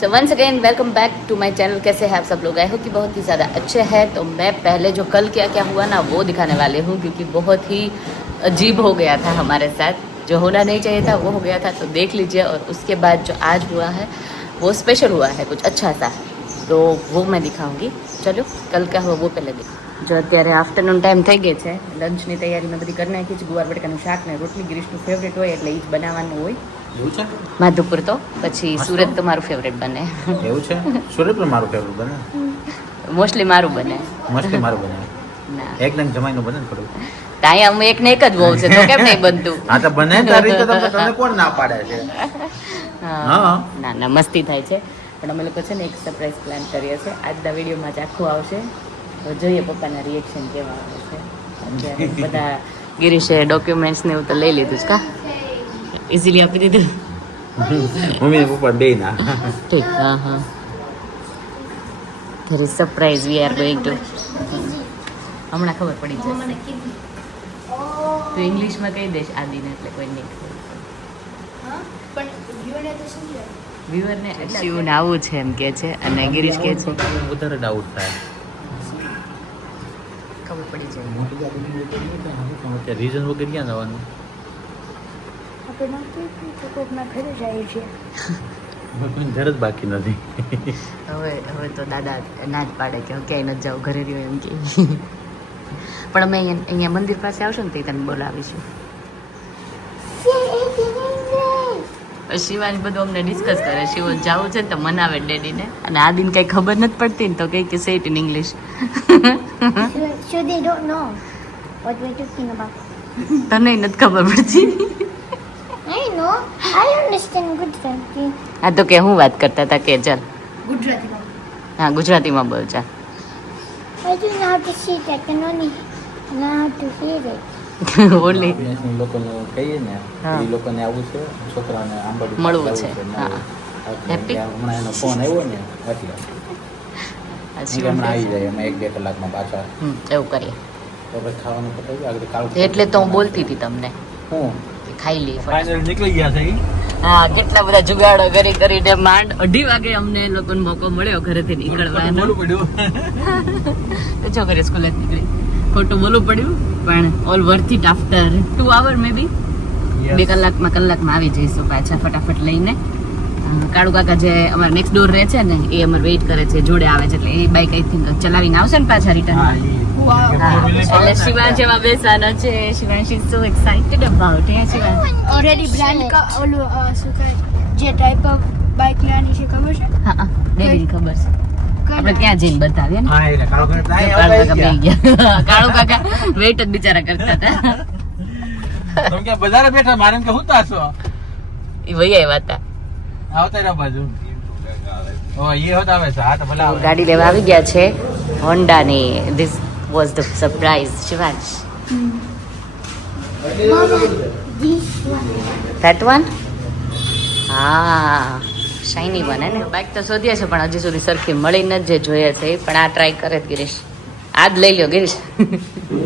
So once again welcome back to my channel. कैसे हैं आप सब लोग? आई हो कि बहुत ही ज़्यादा अच्छे हैं। तो मैं पहले जो कल क्या क्या हुआ ना वो दिखाने वाली हूँ, क्योंकि बहुत ही अजीब हो गया था हमारे साथ। जो होना नहीं चाहिए था वो हो गया था, तो देख लीजिए। और उसके बाद जो आज हुआ है वो स्पेशल हुआ है, कुछ अच्छा सा, तो वो मैं दिखाऊंगी। चलो कल क्या हुआ वो पहले देखो। जो અત્યારે આફ્ટરનૂન ટાઈમ થઈ ગઈ છે, લંચની તૈયારી મેં બધી કરી નાખી છે। ગુવાર બટેકાનું શાક ને રોટલી ગિરીશનું ફેવરેટ હોય એટલે એ જ બનાવવાનું હોય। એવું છે? માધુપુર તો પછી સુરત તો મારું ફેવરેટ બને। એવું છે? સુરત પણ મારું ફેવરેટ બને, મોસ્ટલી મારું બને મસ્તી મારું બને ના, એકદમ જમાઈનું બને થોડું। ત્યાં અમે એક ને એક જ બહુ છે, તો કેમ નહીં બનતું? હા તો બને તારી તો તમને કોણ ના પાડે છે? હા ના ના, મસ્તી થાય છે। પણ અમે લોકો છે ને એક સરપ્રાઈઝ પ્લાન કરીએ છીએ। આજના વિડીયોમાં જ આખું આવશે, તો જોઈએ પપ્પાના રિએક્શન કેવા આવે છે। અત્યારે બધા ગિરીશે ડોક્યુમેન્ટ્સ ને એવું તો લઈ લીધું છે કા? ઇઝીલી આપી દીધું? મમ્મી ને પપ્પા બે ના ઠીક, હા હા। There is surprise we are going to, હમણાં ખબર પડી જશે। તું ઇંગ્લિશમાં કહી દઈશ આદિને, એટલે કોઈ નહીં ખબર પડે। વ્યુઅરને એટલે શિવને આવું છે એમ કે છે, અને ગિરીશ કે છે વધારે ડાઉટ થાય, ખબર પડી જાય। રીઝન વગર ક્યાં જવાનું? ઘર જ બાકી નથી। હવે તો દાદા ના જ પાડે કે ક્યાંય નથી જાવ, ઘરે રહ્યો એમ કે। પણ અમે અહીંયા મંદિર પાસે આવશું ને તો તને બોલાવીશું। શિવાની બધું અમને ડિસ્કસ કરે। શિવ જવું છે ને તો મનાવે ડેડીને, અને આદિને કઈ ખબર નથી પડતી ને તો કઈ કે સે it in English. So they don't know what we're talking about. તને નથી ખબર પડતી? I know. I understand Gujarati. હા તો કે હું વાત કરતા હતા કે ચાલ Gujarati. હા ગુજરાતીમાં બોલ ચાલ। I don't know how to see it. I can only know how to hear it. ઓલી લોકોને કહીએ ને હા. એ લોકોને આવું છે, છોકરાને આંબાડી મળવું છે, હા। Happy? હમણાં એનો ફોન આવ્યો ને એટલે હમણાં આવી જાય એમાં 1-2 કલાકમાં પાછા। એવું કરીએ તો પછી ખાવાનું પતાવી આગળ કાલ એટલે તો હું બોલતી હતી તમને હું કે ખાઈ લઈએ ફટાફટ। ફાઇનલ નીકળી ગયા છે ઈ। હા, કેટલા બધા જુગાડો કરી કરીને માંડ 2:30 વાગે અમને લોકોને મોકો મળ્યો ઘરેથી નીકળવાનો। બોલવું પડ્યું તો છોકરી સ્કૂલે નીકળી, ખોટું બોલવું પડ્યું, પણ all worth it after 2 hours મે બી 2 કલાકમાં આવી જઈશું પાછા ફટાફટ લઈને। કાળુ કાકા જે અમારા નેક્સ્ટ ડોર રહે છે ને એ અમારે વેઇટ કરે છે, જોડે આવે છે, એટલે એ બાઈક આઈ થિંક ચલાવીને આવશે ને પાછા રિટર્ન। એટલે શિવાંશ એમાં બેસાના છે। Shivansh is so excited about હે શિવાંશ। Already brand ka ઓલું શું કહે જે ટાઈપ ઓફ બાઇક લેવાની છે ખબર છે? હા બેબીને ખબર છે, આપણે ત્યાં જઈને બતાવીએ ને। હા એટલે કાળો કાળુ કાકા બેસી ગયા। કાળુ કાકા વેઇટ જ બિચારા કરતા હતા। તમે કે બજારે બેઠા મારે એમ કે હું તાસો એ વહી આવ્યા હતા। આવતા રહ્યા બાજુ ઓ ये होता આવે છે। હા તો ભલા ગાડી લેવા આવી ગયા છે હોન્ડાની। This was the surprise Shivansh. Mama, this one. That one? હા, શાઇની વન હે ને। બાઇક તો શોધીએ છે પણ હજી સુધી સરખી મળી નથી, જે જોઈએ છે એ। પણ આ ટ્રાય કરે જ ગિરીશ, આ જ લઈ લ્યો ગિરીશ।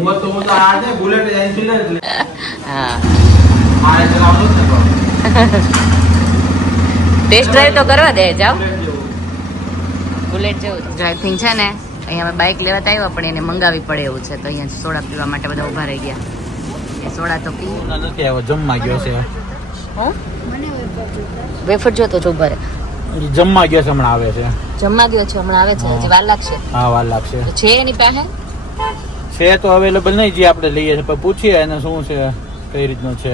હું તો આ ને બુલેટ એન્ફિલ્ડ હા, મારે ચલાવતો જ નતો। ટેસ્ટ ડ્રાઈવ તો કરવા દે, જાઓ। બુલેટ જેવું ડ્રાઇવિંગ છે ને, અહીંયા અમે બાઇક લેવા આવ્યા પણ એને મંગાવી પડે એવું છે, તો અહીંયા સોડા પીવા માટે બધા ઊભા રહી ગયા। એ સોડા તો પી નથી આવ્યો, જમવા ગયો છે। હું મને વેફર વેફર જોતો જ ઊભા રહે। જમવા ગયો છે, હમણાં આવે છે। જમવા ગયો છે, હમણાં આવે છે, હજી વાર લાગશે। હા વાર લાગશે। તો છે એની પાસે? છે તો અવેલેબલ નહીં, જે આપણે લઈએ છીએ પણ પૂછીએ એને શું છે, કઈ રીતનું છે।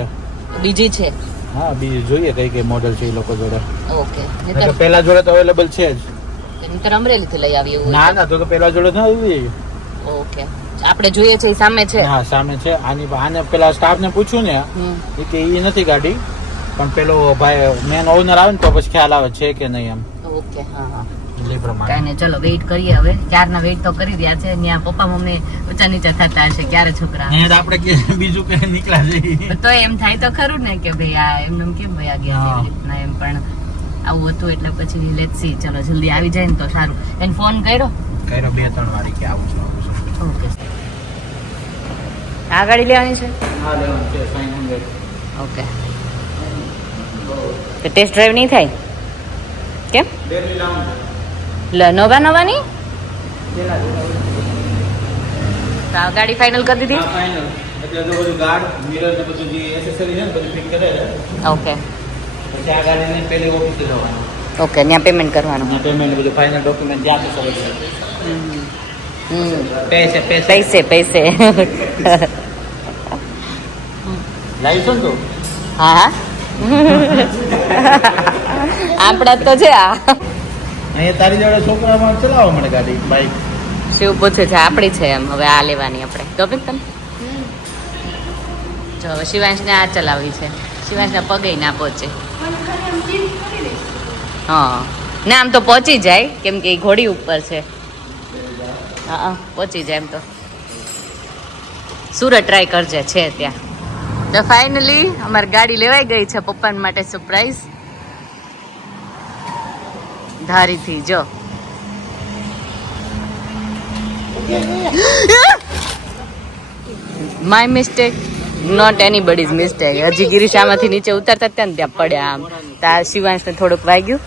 બીજી છે? હા બીજું જોઈએ કઈ કઈ મોડેલ છે એ લોકો જોડે। ઓકે, તો પેલા જોડે તો અવેલેબલ છે જ। નહીતર અમરેલીથી લઈ આવી એવું ના ના તો પેલા જોડે ના આવી। ઓકે, આપણે જોઈએ છે એ સામે છે? હા સામે છે। આને પેલા સ્ટાફ ને પૂછ્યું ને એ કે એ નથી ગાડી, પણ પેલો ભાઈ મેન ઓનર આવે ને તો પછી ખ્યાલ આવે છે કે નહીં એમ। ઓકે, હા હા, એટલે એ પ્રમાણે કાંઈ નહીં, ચલો વેઇટ કરીએ હવે। ક્યારના વેઇટ તો કરી રહ્યા છે, ત્યાં પપ્પા મમ્મી ઊંચા નીચા થતા હશે ક્યારે છોકરા આવે। અહીંયા તો આપણે કે બીજું કઈ નીકળ્યા છે તો એમ થાય તો ખરું ને કે ભાઈ આ એમને કેમ ભાઈ આ ગયા એવી રીતના એમ, પણ આવું હતું એટલે પછી લેટ્સ સી। ચલો જલ્દી આવી જાય ને તો સારું। એને ફોન કર્યો? 2-3 વારી કે આવું છું। ઓકે, આ ગાડી લેવાની છે? હા લેવાનું છે 500। ઓકે, તો ટેસ્ટ ડ્રાઈવ નહીં થાય? કેમ બેટરી લાવવાનું નવાની તો આ ગાડી ફાઇનલ કરી દીધી ફાઇનલ એટલે તો બધું ગાર્ડ મિરર ને બધું જે એસેસરી છે ને બધું ફિટ કરે છે ઓકે પછી આ ગાડીને પહેલી ઓફિસે જવાનું ઓકે ત્યાં પેમેન્ટ કરવાનું પેમેન્ટ બધું ફાઇનલ ડોક્યુમેન્ટ જ્યાં તો ખબર છે પૈસે લાઈવ છો ને તું હા આપણા તો છે આ અહીંયા તારી જોડે છોકરામાં ચલાવવા મળે ગાડી બાઈક શિવ પૂછે છે આપણી છે એમ હવે આ લેવાની આપણે ગમે તને જો હવે શિવાંશને આ ચલાવવી છે શિવાંશના પગે ના પહોંચે હા ના આમ તો પહોંચી જાય કેમ કે એ ઘોડી ઉપર છે હા પહોંચી જાય એમ તો સુરત ટ્રાય કરજે છે ત્યાં તો ફાઇનલી અમારી ગાડી લેવાઈ ગઈ છે પપ્પા માટે સરપ્રાઈઝ ધારીથી જો માય મિસ્ટેક નોટ એનીબડીઝ મિસ્ટેક હજી ગિરિશામાંથી નીચે ઉતરતા ત્યાં ને ત્યાં પડ્યા આમ તાર શિવાંશને થોડુંક વાગ્યું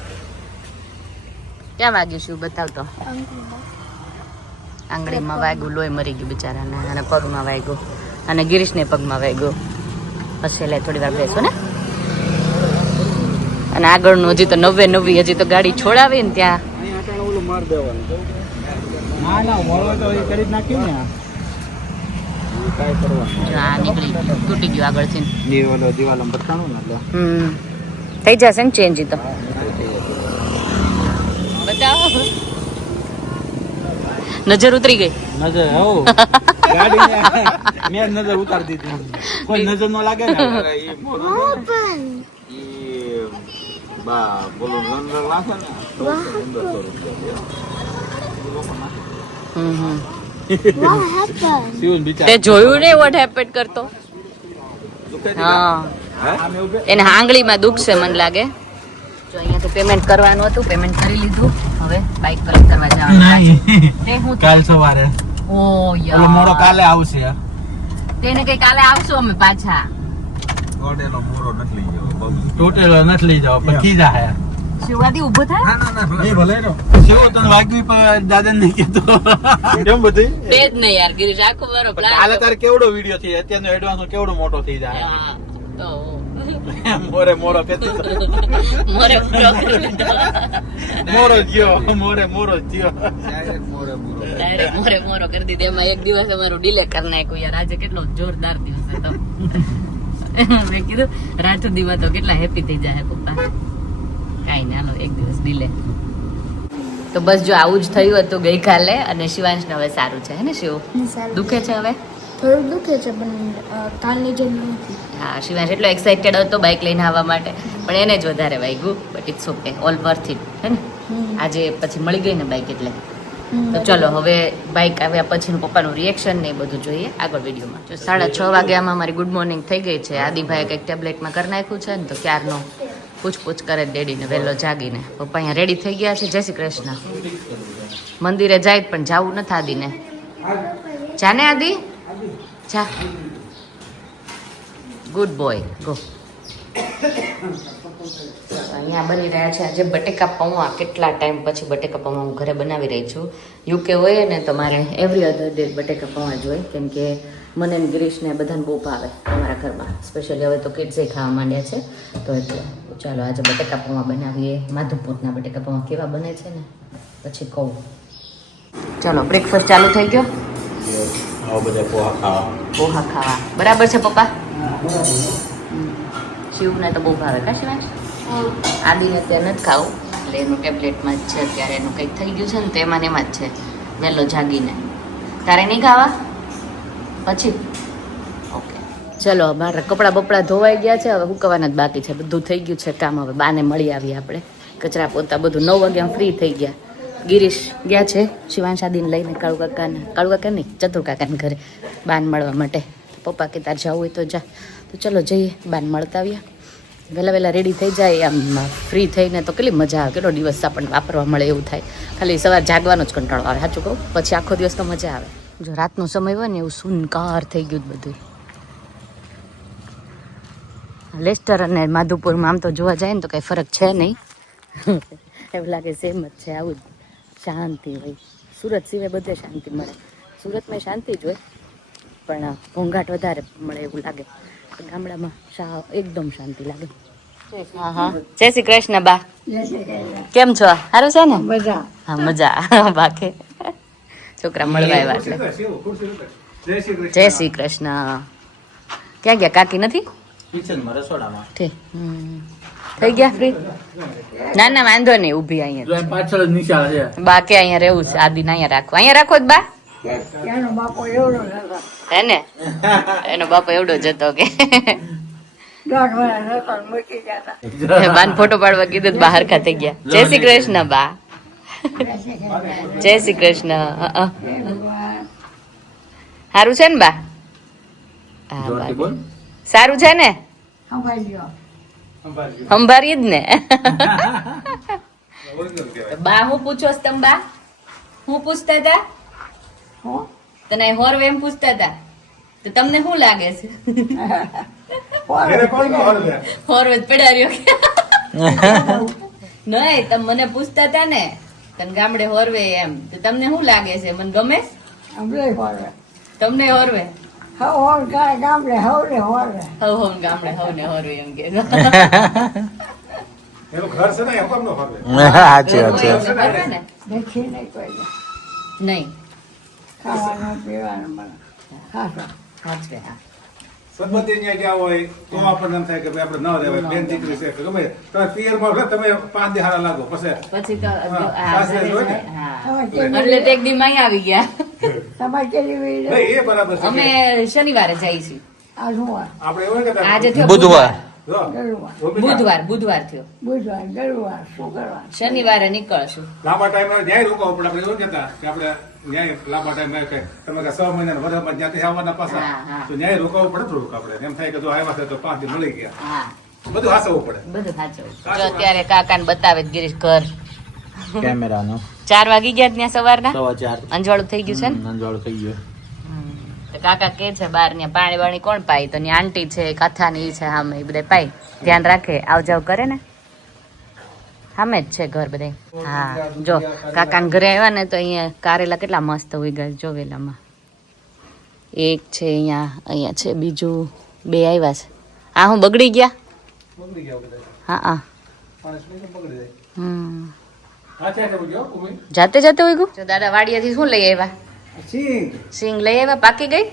ક્યાં વાગ્યું શું બતાવતો આંગળીમાં વાગ્યું લોહી મરી ગયું બિચારાને અને પગમાં વાગ્યું અને ગિરીશને પગમાં વાગ્યું હશે લે થોડી વાર બેસો ને અને આગળનું હજી તો 99 હજી તો ગાડી છોડાવી ને ત્યાં ઓલું માર દેવાનું ના મોડો તો એ કરી જ નાખ્યું ને કાંઈ કરવાનું જો આ નીકળી ગયું, તૂટી ગયું આગળથી દિવાલો બતાણું ને એટલે થઈ જશે ને ચેન્જ તો બતાવો નજર ઉતરી ગઈ નજર હો ગાડી મેં નજર ઉતારી દીધી કોઈ નજર ન લાગે ને ઈ બા બોલો નજર લાગે ને તે જોયું ને વોટ હેપન કરતો હા એને આંગળીમાં દુખશે મને લાગે જો અહીંયા તો પેમેન્ટ કરવાનું હતું પેમેન્ટ કરી લીધું હવે બાઇક કલેક્ટ કરવા જવાનું કાલ સવારે ઓ યાર મોડો કાલે આવશે તેને કઈ કાલે આવશું અમે પાછા ટોટેલો મોરો નથી લઈ જાવ ટોટેલો નથી લઈ જાવ પછી જાય શિવાદી ઊભો થાય એ ભલે નો શિવો તને વાગ્યું પણ દાદા નહીં કેતો કેમ બધી તે જ નહીં યાર ગિરીશ આખો મારો પ્લાન કાલે તારે કેવડો વિડિયો થઈ અત્યારનો એડવાન્સ કેવડો મોટો થઈ જાય તો મોરે મોરો કેતો મોરે મોરો ગયો મોરો ગયો ડાયરેક્ટ મોરે કરી દીધી એમાં એક દિવસ અમારું ડિલે કરી નાખ્યું યાર આજે કેટલો જોરદાર દિવસ હતો મેં કીધું રાત સુધીમાં તો કેટલા હેપી થઈ જાય પપ્પા કાંઈ ના હાલો એક દિવસ ડિલે તો બસ જો આવું જ થયું હતું ગઈકાલે અને શિવાંશને હવે સારું છે હે ને શિવ દુખે છે હવે થોડું દુખે છે પણ કાલની જેમ નથી હા શિવાંશ એટલો એક્સાઇટેડ હતો બાઇક લઈને આવવા માટે પણ એને જ વધારે વાગ્યું but it's okay all worth it હે ને આજે પછી મળી ગઈ ને બાઇક એટલે તો ચલો હવે બાઇક આવ્યા પછીનું પપ્પાનું રિએક્શન ને એ બધું જોઈએ આગળ વિડીયોમાં જો 6:30 વાગ્યામાં મારી ગુડ મોર્નિંગ થઈ ગઈ છે આદિભાઈએ કંઈક ટેબ્લેટમાં કરી નાખ્યું છે ને તો ક્યારનો પૂછપૂછ કરે ડેડીને વહેલો જાગીને પપ્પા અહીંયા રેડી થઈ ગયા છે જય શ્રી કૃષ્ણ મંદિરે જાય પણ જવું નથી આદિને જાને આદિ જા ગુડ બોય ગો અહીંયા બની રહ્યા છે આજે બટેકા પૌવા કેટલા ટાઈમ પછી બટેકા પૌવા હું ઘરે બનાવી રહી છું યુકે હોય ને તો મારે એવરી અધર ડે બટેકા પૌવા જ હોય કેમ કે મને ને ગિરીશને બધાને બહુ ભાવે અમારા ઘરમાં સ્પેશિયલી હવે તો કિડ્સે ખાવા માંડ્યા છે તો એટલે ચાલો આજે બટેકા પૌવા બનાવીએ માધુપુરના બટેકા પૌવા કેવા બને છે ને પછી કહું ચાલો બ્રેકફાસ્ટ ચાલુ થઈ ગયો પોહા ખાવા બરાબર છે પપ્પા શિવને તો બહુ ભાવે કા શિવાંશ આદિને અત્યારે નથી ખાવું એટલે એનું ટેબ્લેટમાં જ છે અત્યારે એનું કંઈક થઈ ગયું છે ને તો એમાં ને એમાં જ છે વહેલો જાગીને તારે નહીં ખાવા પછી ઓકે ચલો મારા કપડાં બપડા ધોવાઈ ગયા છે હવે હુકવાના જ બાકી છે બધું થઈ ગયું છે કામ હવે બાને મળી આવીએ આપણે કચરા પોતા બધું 9 વાગ્યા ફ્રી થઈ ગયા ગિરીશ ગયા છે શિવાંશ આદિને લઈને કાળુ કાકા નહીં ચતુર કાકાને ઘરે બાન મળવા માટે પપ્પા કે તાર જવું હોય તો જા તો ચલો જઈએ બાન મળતા આવ્યા વહેલા રેડી થઈ જાય આમ ફ્રી થઈને તો કેટલી મજા આવે કેટલો દિવસ આપણને વાપરવા મળે એવું થાય ખાલી સવાર જાગવાનો જ કંટાળો આવે સાચું કહું પછી આખો દિવસ તો મજા આવે જો રાતનો સમય હોય ને એવું સુનકાર થઈ ગયું બધું લેસ્ટર અને માધુપુરમાં આમ તો જોવા જાય ને તો કંઈ ફરક છે નહીં એવું લાગે સેમ જ છે, આવું જ શાંતિ હોય. સુરત સિવાય બધે શાંતિ મળે. સુરતમાં શાંતિ જ હોય પણ ઘોંઘાટ વધારે મળે એવું લાગે. ગામડામાં એકદમ શાંતિ લાગે. હા હા, જય શ્રી કૃષ્ણ બા, કેમ છો? સારું છે ને? મજા. હા મજા. બાકી છોકરા મળવા આવ્યા એટલે જય શ્રી કૃષ્ણ. ક્યાં ગયા કાકી? નથી કિચનમાં રસોડામાં ઠીક. થઈ ગયા ફ્રી? ના ના વાંધો નહીં, ઊભી અહીંયા પાછળ નિશાળ છે. બા કે અહીંયા રહેવું છે, આદિને અહીંયા રાખો. અહીંયા રાખો જ બા. એનો બાપો એવડો હતો. હે ને, એનો બાપો એવડો જ હતો કે 10 વર્ષ હતો ને મૂકી જતા. બાન ફોટો પાડવા કીધું બા હરખા થઈ ગયા. જય શ્રી કૃષ્ણ બા. જય શ્રી કૃષ્ણ. સારું છે ને બા? હા બા સારું છે ને? સંભાળી જ ને. બા હું પૂછો તમે બા? હું પૂછતા હતા? તને હોરવે એમ પૂછતા હતા તો તમને શું લાગે છે? હોરવે જ પડાર્યો નહીં, તમે મને પૂછતા હતા ને તને ગામડે હોરવે એમ, તો તમને શું લાગે છે? મને ગમે તમને હોરવે? ગામડે હવને હોરવે. હવ હવ ગામડે હવ ને હોરવે એમ કે દેખી નહીં કોઈ નહીં. ખાવાનું પીવાનું મને ખાસા. સાચવે હા. સંબંધી ત્યાં ગયા હોય તો આપણને એમ થાય કે ભાઈ આપણે ન રહેવાય, બેન દીકરી છે કે ગમે તમે પિયરમાં ભલે તમે 5 દી હારા લાગો પછી પછી તો સાસરે જ હોય ને. હા. તમે કેવી એટલે તો એક દી માં આવી ગયા. તમારે કેવી નહીં, એ બરાબર છે અમે શનિવારે જઈશું. આ શું હોય? આપણે એવું હોય કે આજે થયો બુધવાર. જો, ગરુવાર બુધવાર થયો. બુધવાર ગરુવાર શું કરવાનું? શનિવારે નીકળશું. લાંબા ટાઈમે ન્યાય રોકાવું પડે. આપણે એવું કહેતા કે આપણે ન્યાય લાંબા ટાઈમે કે તમે કે 6 મહિના વર્ષમાં જ્યાંથી આવવાના પાછા હા, હા. તો ન્યાય રોકાવું પડે થોડુંક. આપણે એમ થાય કે જો આવ્યા છે તો 5 દી મળી ગયા, હા બધું હાસવવું પડે. બધું સાચું. જો અત્યારે કાકાને બતાવે જ ગિરીશ ઘર. કેમેરાનો 4 વાગી ગયા ત્યાં સવારના. 4:15 અંજવાળું થઈ ગયું છે ને. અંજવાળું થઈ ગયું. તો કાકા કે છે બહાર ને પાણી વાણી કોણ પાય? તો ની આંટી છે, કાથાની છે, હામે એ બધા પાય. ધ્યાન રાખે, આવ જાવ કરે ને. સામે જ છે ઘર બધે. હા જો કાકાને ઘરે આવ્યા ને તો અહીંયા કારેલા કેટલા મસ્ત હોય ગયા જો વેલામાં. એક છે અહીંયા છે, બીજું 2 આવ્યા છે. આ હું બગડી ગયા? બગડી ગયા બધા. હા હા. 5 મિનિટ બગડી જાય. હમ આ છે કે ગયો કોઈ જાતે જાતે હોય ગયું. જો દાદા વાડિયાથી શું લઈ આવ્યા? સિંગ લઈ આવ્યા. પાકી ગઈ?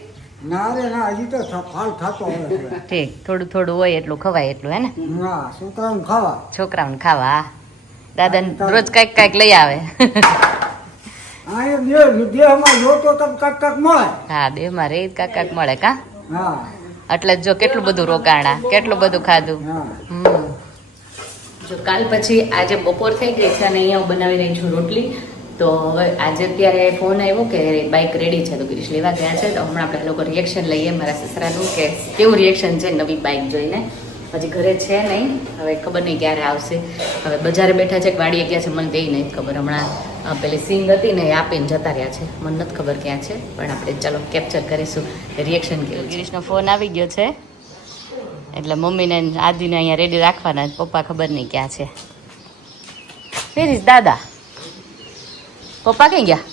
ના રે ના, હજી તો ફાલ થતો હોય. ઠીક, થોડું થોડું હોય એટલું ખવાય એટલું હે ને. ના, છોકરાઓને ખાવા. છોકરાઓને ખાવા. હા. દાદાને રોજ કાંઈક કાંઈક લઈ આવે. આ એ દેહમાં જોતો તો કાંક મળે. હા દેહમાં રે કાંઈક કાંઈક મળે કા. હા એટલે જ જો કેટલું બધું રોકાણા, કેટલું બધું ખાધું. હા. જો કાલ પછી આજે બપોર થઈ ગઈ છે અને અહીંયા હું બનાવી રહી છું રોટલી. તો હવે આજે અત્યારે ફોન આવ્યો કે બાઇક રેડી છે તો ગિરીશ લેવા ગયા છે. તો હમણાં આપણે લોકો રિએક્શન લઈએ મારા સસરાનું કે કેવું રિએક્શન છે નવી બાઇક જોઈને. હજી ઘરે છે નહીં, હવે ખબર નહીં ક્યારે આવશે. હવે બજારે બેઠા છે કે વાડીએ ગયા છે મને તે નહીં ખબર. હમણાં પેલી સિંગ હતી ને એ આપીને જતા રહ્યા છે, મને નથી ખબર ક્યાં છે. પણ આપણે ચાલો કેપ્ચર કરીશું રિએક્શન કેવું. ગિરીશનો ફોન આવી ગયો છે એટલે મમ્મીને આદિને અહીંયા રેડી રાખવાના. પપ્પા ખબર નહીં ક્યાં છે. ફેરીશ દાદા પપ્પા કઈ ગયા?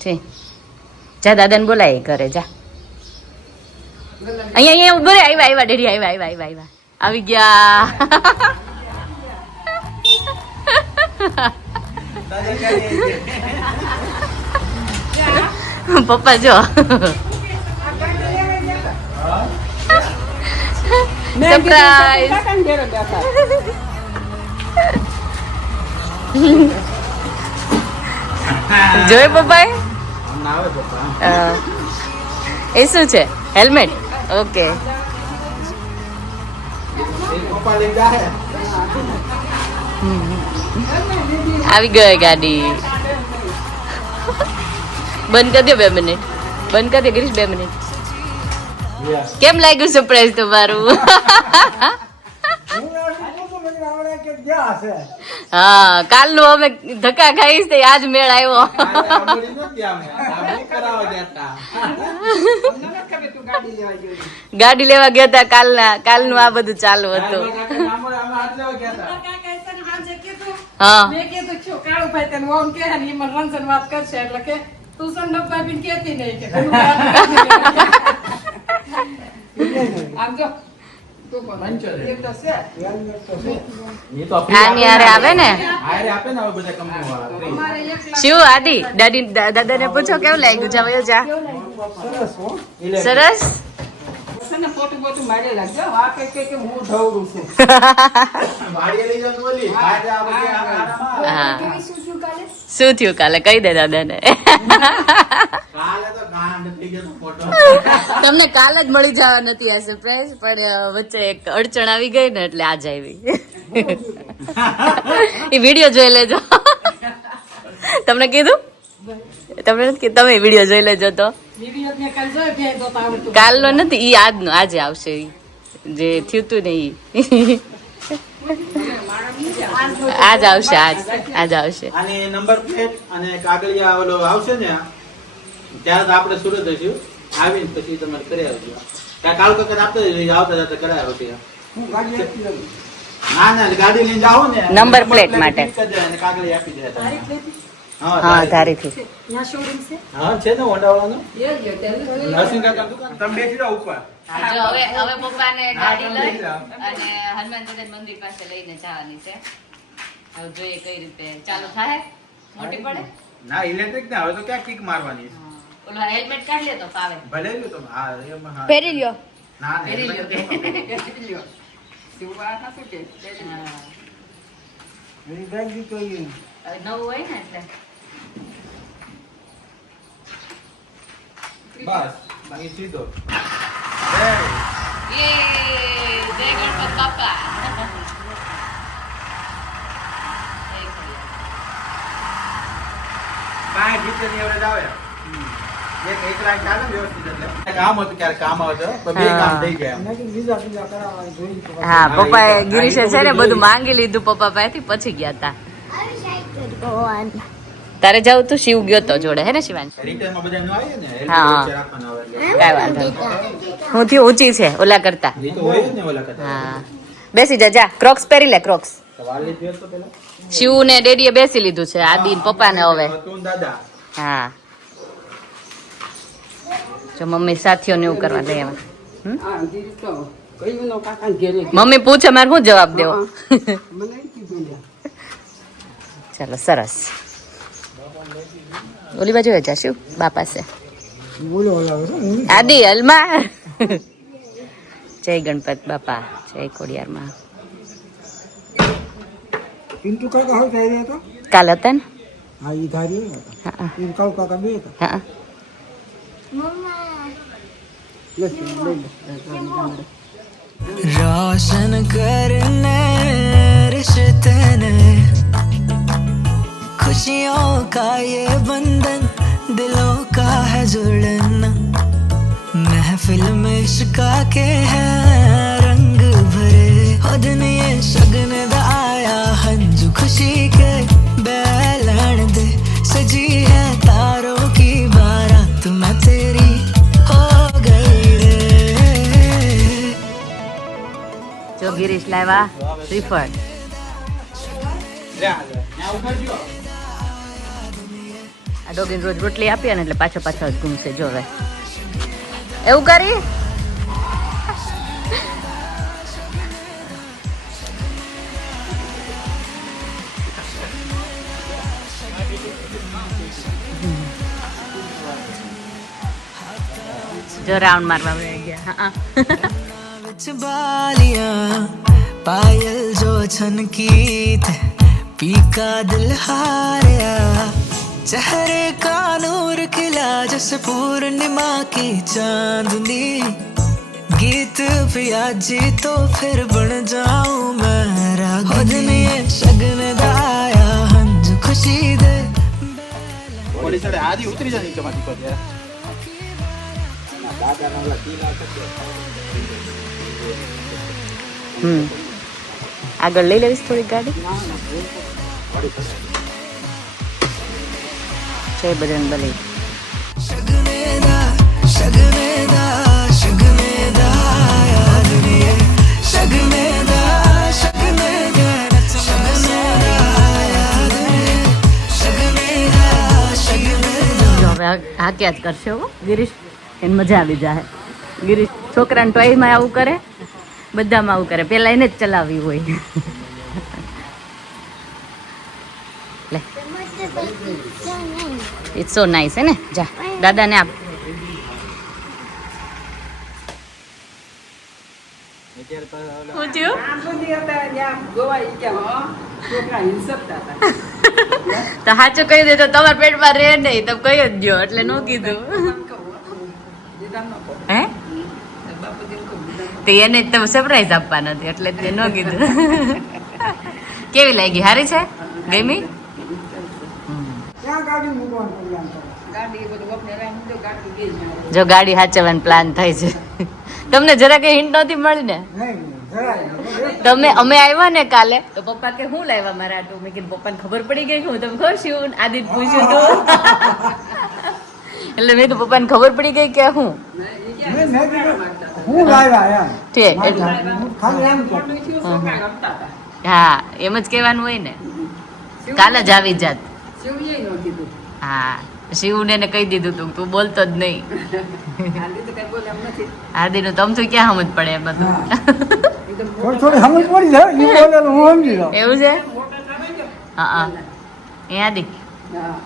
ઠીક, જા દાદાને બોલાય ઘરે જા. અહીંયા ઉભો રે. આવ્યા ડેડી આવ્યા આવી ગયા. પપ્પા જો સરપ્રાઈઝ. જોયે પપ્પા એ શું છે? હેલ્મેટ. ઓકે આવી ગઈ ગાડી. બંધ કરી દો 2 મિનિટ. બંધ કરી દે ગિરીશ 2 મિનિટ. કેમ લાગ્યું સરપ્રાઈઝ તમારું? આવડે કે જ્યાં હશે હા કાલનું અમે ધક્કા ખાઈશ તે આજ મેળ આવ્યો આંબોડી નહોતી અમે. આંબોડી કરાવવા ગયા હતા. ગાડી લેવા ગયા હતા કાલનું આ બધું ચાલુ હતું કાકા આંબોડી અમે હાથ લેવા ગયા હતા. હા મેં કીધું છું કાળુભાઈ તને ઓમ કે ને ઈ મને રંજન વાત કરશે એટલે કે તું સંડપ ભાભીને કહેતી નહીં કે પેલું આમ જો તું બોલ. એક તો છે. એ તો આની હારે આવે ને હારે આપે ને હવે બધા કંપનીવાળા. અમારે એકલા શિવ આદિ દાદાને પૂછો કેવું લાગ્યું જા વયો જા સરસ હો સરસ છે ને ફોટું બોટું મારે લાગજો આ કઈ કે હું ઢવડું છું વાડીએ લઈ જવાનું બોલી. બહાર આ બધી આરામાં. હા કેવી શું કાલે શું થયું કાલે કહી દે દાદાને કાલે તો ગાંડ થઈ ગયો તો ફોટો. તમને કાલે જ મળી જવા નથી આ સરપ્રાઈઝ પણ વચ્ચે એક અડચણ આવી ગઈ ને એટલે આજ આવી એ વિડીયો જોઈ લેજો તમને કીધું તમને નથી કીધું? તમે વિડીયો જોઈ લેજો તો વિડીયો મેં કાલ જોયો બે તો આવડતું કાલનો નથી ઈ આજનો આજે આવશે ઈ. જે થયું તું ને ઈ આજ આવશે આજ આવશે અને નંબર પ્લેટ અને કાગળિયા ઓલો આવશે ને ત્યારે તો આપણે સુરત હશું આવીને પછી તમારે કરી આવજો ત્યાં કાલ વખત આપતા જજો, આવતા જતા કરાયો ત્યાં. હું ગાડી આપી દઉં ના ના ગાડી લઈને જાઓ ને નંબર પ્લેટ માટે. ટીક જ અને કાગળિયા આપી દે તમને. હા હા ધારીથી ત્યાં શોરૂમ છે હા છે ને હોન્ડાવાળાનો એ લ્યો ત્યારે નરસિંહ કાકા દુકાન. તમે બેસી જાઓ ઉપર જો હવે પપ્પાને ગાડી લઈ અને હનુમાન દાદા મંદિર પાસે લઈને જવાની છે હવે જોઈએ કઈ રીતે ચાલુ થાય મોટી પડે ના ઇલેક્ટ્રિક ને હવે તો ક્યાં કિક મારવાની છે? ઓલો હેલ્મેટ કાઢ લે તો ફાવે ભલે લ્યો તમે હા એમાં હા પહેરી લ્યો ના ના પહેરી લ્યો. લ્યો શિવવા હતું કે હા. એની ગાડી તો ઈ હવે નવું હોય ને એટલે બસ બાકી સીધો યે જય ગણપત બાપા કાંઈ જીતે નહીં એવરેજ આવે એક લાખ ચાલે ને વ્યવસ્થિત એટલે કામ હતું ક્યારે કામ આવતો તો બે કામ થઈ ગયા એમ. નથી બીજા કરાવવા જોઈ તો હા પપ્પાએ ગિરીશે છે ને બધું માંગી લીધું પપ્પા પાસેથી પછી ગયા તા તારે જવું તું શિવ ગયો તો જોડે હે ને શિવાંશ રિટર્નમાં બધા ન આવે ને હા. હેલ્મેટ રાખવાનું આવે એટલે કાંઈ વાંધો નહીં હું થી ઊંચી છે ઓલા કરતા એ તો હોય જ ને ઓલા કરતા હા બેસી જા ક્રોક્સ પહેરી લે ક્રોક્સ તો વાલી જ તો પેલા શિવ ને ડેડીએ બેસી લીધું છે આદિ ને પપ્પા ને હવે તું દાદા હા જો મમ્મી સાથીઓને એવું કરવા દે એમાં હા દીદી તો કયું નો કાકા ઘેરે મમ્મી પૂછે મારે શું જવાબ દેવો મને ઈ કીધું લ્યા ચાલો સરસ ઓલી બાજુ જશું બા પાસે બોલો ઓલા આદિ હલમાં જય ગણપત બાપા જય ખોડિયારમાં પિન્ટુ કાકા હોય થઈ રહ્યા હતા કાલ હતા ને હા ઈ ધારી હતા હા ઈ કાળુ કાકા બે હતા હા મમ્મા લસી લઈ લે रोशन करने रिश्ते ने खुशियों का ये बंधन दिलों का है जुड़ना महफिल में इश्का के हैं रंग भरे हो दिन ये शगन आया हंजू खुशी के बैलन दे सजी है तारों की बारात मैं तेरी हो गई रे જો ગિરીશ લાવ્યા શ્રીફળ ત્યાં ઉભરજો. આ ડોગીને રોજ રોટલી આપીએ ને એટલે પાછો જ ઘૂમશે જો હવે એવું કરી જો રાઉન્ડ મારવા વળી ગયા હા विच बालियां पायल जो छनकी थे पीका दिल हारा चेहरे का नूर खिला जैसे पूर्णिमा की चांदनी गीत पिया जी तो फिर बन जाऊं मैं रागिनी दिन ये शगन दाया हंज खुशी दे ઓલી સાઈડે આધી ઉતરી જાય નીચેમાંથી પછી યાર. ના, દાદાના ઓલા ટીલા કરશે. હમ આગળ લઈ લેવીશ થોડીક ગાડી. જય બજરંગબલી. शगनेदा शगनेदा शगनेदा याद नहीं शगनेदा शगनेदा शगनेदा याद नहीं शगनेदा शगनेदा. જો હવે આ ક્યાં જ કરશે હો ગિરીશ, એને મજા આવી જાય. ગિરીશ છોકરાને ટોયમાં આવું કરે, બધામાં આવું કરે, પેલા એને જ ચલાવવી હોય. લે ઇટ્સ સો નાઇસ હે ને. જા દાદાને આપ. શું થયું? આમ સુધી હતા ત્યાં ગોવા ઈ ગયા, હો. છોકરા હિંસકતા હતા. તો સાચું કહી દે તો તમારા પેટમાં રહે નહીં, તો કહી જ દો, એટલે ન કીધું. દીદામ ન કહો. હે બાપુજીને કહું, દીદામ ન તે એને જ તમે સરપ્રાઈઝ આપવાના હતી, એટલે તે ન કીધું. કેવી લાગી? સારી છે? ગમી? ક્યાં ગાડી મૂકવાનું પ્લાન કરો? કહો. ગાડી બધું વખતે રાખ મૂકજો, ગાડી ગઈ જ ના. જો ગાડી હાચવવાનો પ્લાન થાય છે. તમને જરા કઈ હિન્ટ નહોતી મળી ને? નહીં જરાય નહીં. તમે અમે આવ્યા ને કાલે તો પપ્પા કે હું લાવ્યા મારા આટું. મેં કીધું પપ્પાને ખબર પડી ગઈ કે હું તમે ખબર છું આદિત પૂછ્યું તું. એટલે મેં તો પપ્પાને ખબર પડી ગઈ કે હું મેં નહીં કીધું, હું લાવ્યા એમ. છે એટલે હું ખાલી એમ કહું. મોટું થયું, છોકરા રમતા હતા. હા એમ જ કહેવાનું હોય ને. કાલે જ આવી જાત. શિવજીએ નો કીધું. હા શિવને એને કહી દીધું તું તું બોલતો જ નહીં. હાલી તો કઈ બોલે એમ નથી. આદિનું તમથું ક્યાં સમજ પડે એમ બધું. એકદમ થોડી થોડી સમજ પડી જાય એ બોલેલું હું સમજી જાઉં. એવું છે? મોટા થાય ને. હા હા એ આદિ. હા.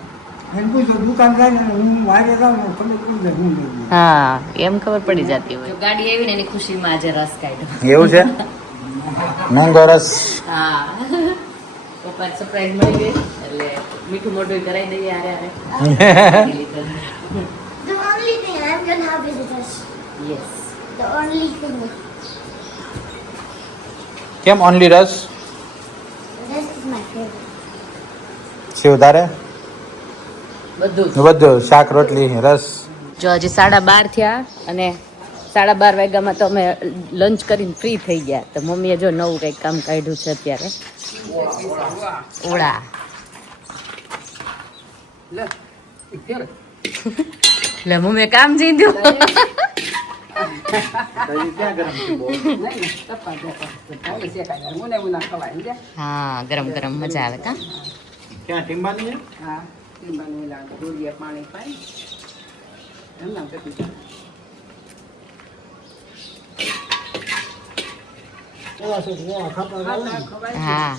એમ પૂછો દુકાન જાય ને હું વાગે જાઉં ને ખબર પડી જાય હું લઈ હા એમ ખબર પડી જતી હોય. ગાડી આવી ને એની ખુશીમાં આજે રસ કાઢ્યો. એવું છે મેંગો રસ. હા પપ્પા સરપ્રાઈઝ મળી ગઈ એટલે મીઠું મોઢું કરાવી દઈએ હારે હારે. The only thing I'm gonna have is this. Yes The only thing. કેમ ઓનલી રસ? This is my favorite. Shiv તારે? બધું જ. બધું શાક રોટલી રસ. જો હજી 12:30 થયા અને 12:30 વાગ્યામાં તો અમે લંચ કરીને ફ્રી થઈ ગયા. તો મમ્મીએ જો નવું કંઈક કામ કાઢ્યું છે અત્યારે. ઓળા લે. ઈ ફેર. એટલે મમ્મીએ કામ જીધ્યું. ક્યાં ગરમ છે બહુ? નહીં, તપા દેતા. ભાઈ શેકાય. મુને મુના ખવાય ને. હા ગરમ ગરમ મજા આવે કા. ક્યાં ટીમ્બાની છે? હા. ટીમ્બાનું લાગે. દૂધિયા પાણી પાય. એમ નામ કહેતી. એવા છે એવા ખાતા રહો ને. હા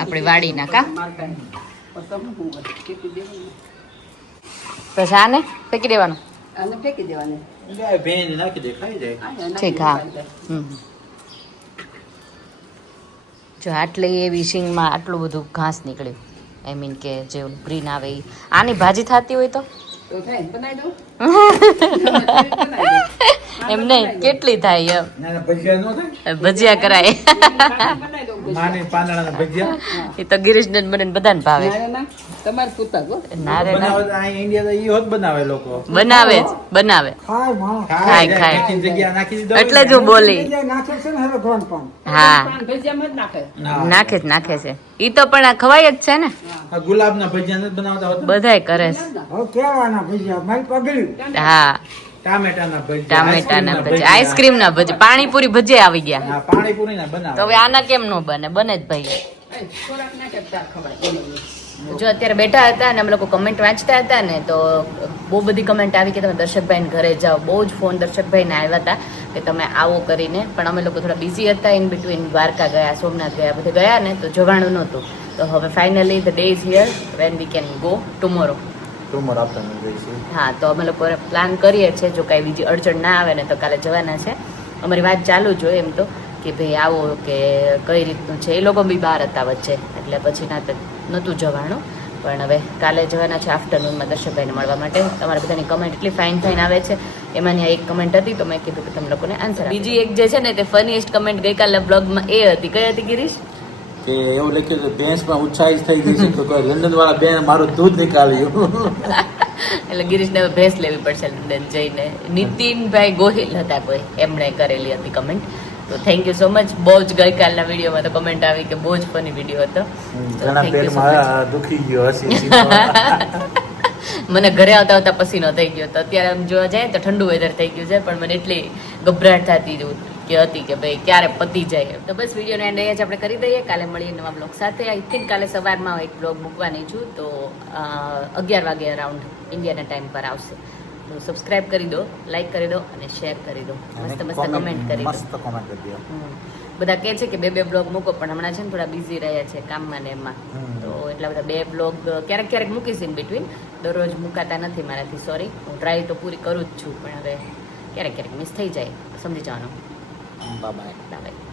આપણી વાડીના કા. તો શાને ફેંકી દેવાનું. અને ફેંકી દેવાની. ગાય ભેંસ નાખી દે ખાઈ જાય. ઠીક હા. જો આટલી એવી શીંગમાં આટલું બધું ઘાસ નીકળ્યું. આઈ મીન કે જે ગ્રીન આવે એ. આની ભાજી થતી હોય તો તો થાય બનાવી દઉં. એમ નહીં કેટલી થાય એમ. ના ના ભજીયા ન થાય? ભજીયા કરાય. બનાવી દઉં. માની પાંદડાના ભજીયા એ તો ગિરીશને મને બધાને ભાવે. ના, ના, તમારે પૂછતા હો. ના રે ના બનાવે તો અહીં ઇન્ડિયા તો ઈ હોત બનાવે લોકો. બનાવે જ બનાવે. ખાય માણસ. ખાય, ખાય. નાખીને જગ્યા નાખી દીધો એટલે જ હું બોલી. જગ્યાએ નાખે છે ને હવે ઘણ પણ. હા પાન ભજીયામાં જ નાખે. નાખે જ નાખે છે. ઈ તો પણ આ ખવાય જ છે ને. ગુલાબના ભજીયા નથી બનાવતા હોત ને? બધાય કરે છે. હવે કેવાના ભજીયા મારી પગડ્યું. હા ટામેટાના ભજીયા, ટામેટાના આઈસ્ક્રીમના ભજીયા, આઈસ્ક્રીમના ભજીયા, પાણીપુરી ભજીયા આવી ગયા. હા પાણીપુરીના બનાવે. તો હવે આના કેમ નો બને? બને જ ભાઈ. એ, થોડાક નાખે તો ચાર ખવાય. બનાવીએ. જો અત્યારે બેઠા હતા ને અમે લોકો કમેન્ટ વાંચતા હતા ને તો બહુ બધી કમેન્ટ આવી કે તમે દર્શકભાઈને ઘરે જાઓ. બહુ જ ફોન દર્શકભાઈને આવ્યા હતા કે તમે આવો કરીને, પણ અમે લોકો થોડા બિઝી હતા. ઇન બિટવીન દ્વારકા ગયા, સોમનાથ ગયા, બધે ગયા ને તો જવાનું નહોતું. તો હવે finally the day is here when we can go tomorrow. Tomorrow આપતા જઈશું. હા તો અમે લોકો પ્લાન કરીએ છીએ. જો કાંઈ બીજી અડચણ ના આવે ને તો કાલે જવાના છે. અમારી વાત ચાલુ જ હોય એમ તો કે ભાઈ આવો કે કઈ રીતનું છે. એ લોકો બી બહાર હતા વચ્ચે એટલે પછી નહોતું જવાનું. પણ હવે કાલે જવાના છે આફ્ટરનૂનમાં દર્શકભાઈને મળવા માટે. તમારા બધાની કમેન્ટ એટલી ફાઇન ફાઇન આવે છે. એમાંની આ એક કમેન્ટ હતી તો મેં કીધું કે તમે લોકોને આન્સર. બીજી એક જે છે ને તે ફનીએસ્ટ કમેન્ટ ગઈકાલે બ્લોગમાં એ હતી. કઈ હતી ગિરીશ? કે એવું લખ્યું છે ભેંસમાં ઉત્સાહિત થઈ ગઈ છે તો કોઈ લંડન વાળા બેન મારું દૂધ નીકાળ્યું. એટલે ગિરીશને હવે ભેંસ લેવી પડશે લંડન જઈને. નીતિનભાઈ ગોહિલ હતા કોઈ, એમણે કરેલી હતી કમેન્ટ. તો થેન્ક યુ સો મચ. બહુ જ ગઈકાલના વિડીયોમાં તો કમેન્ટ આવી કે બહુ જ ફની વિડીયો હતો. તો ઘણા thank you so પેટમાં દુખી ગયો હશે મને ઘરે આવતા આવતા પસીનો થઈ ગયો તો અત્યારે આમ જોવા જાય તો ઠંડુ વેધર થઈ ગયું છે, પણ મને એટલી ગભરાટ થતી હતી કે ભાઈ ક્યારે પતી જાય. તો બસ વિડીયોનો એન્ડ અહીંયા જ આપણે કરી દઈએ. કાલે મળીએ નવા બ્લોગ સાથે. આઈ થિંક કાલે સવારમાં એક બ્લોગ મૂકવાની છું, તો 11 વાગે અરાઉન્ડ ઇન્ડિયાના ટાઈમ પર આવશે. તો સબસ્ક્રાઇબ કરી દો, લાઈક કરી દો અને શેર કરી દો. મસ્ત મસ્ત કમેન્ટ કરી દો. મસ્ત કોમેન્ટ કરી દો. બધા કહે છે કે બે બ્લોગ મૂકો, પણ હમણાં છે ને થોડા બિઝી રહ્યા છે કામમાં ને એમાં, તો એટલા બધા 2 બ્લોગ ક્યારેક ક્યારેક મૂકીશ ઇન બિટવીન. દરરોજ મુકાતા નથી મારાથી, સોરી. હું ટ્રાય તો પૂરી કરું જ છું, પણ હવે ક્યારેક ક્યારેક મિસ થઈ જાય, સમજી જવાનું. Bye bye. બાય.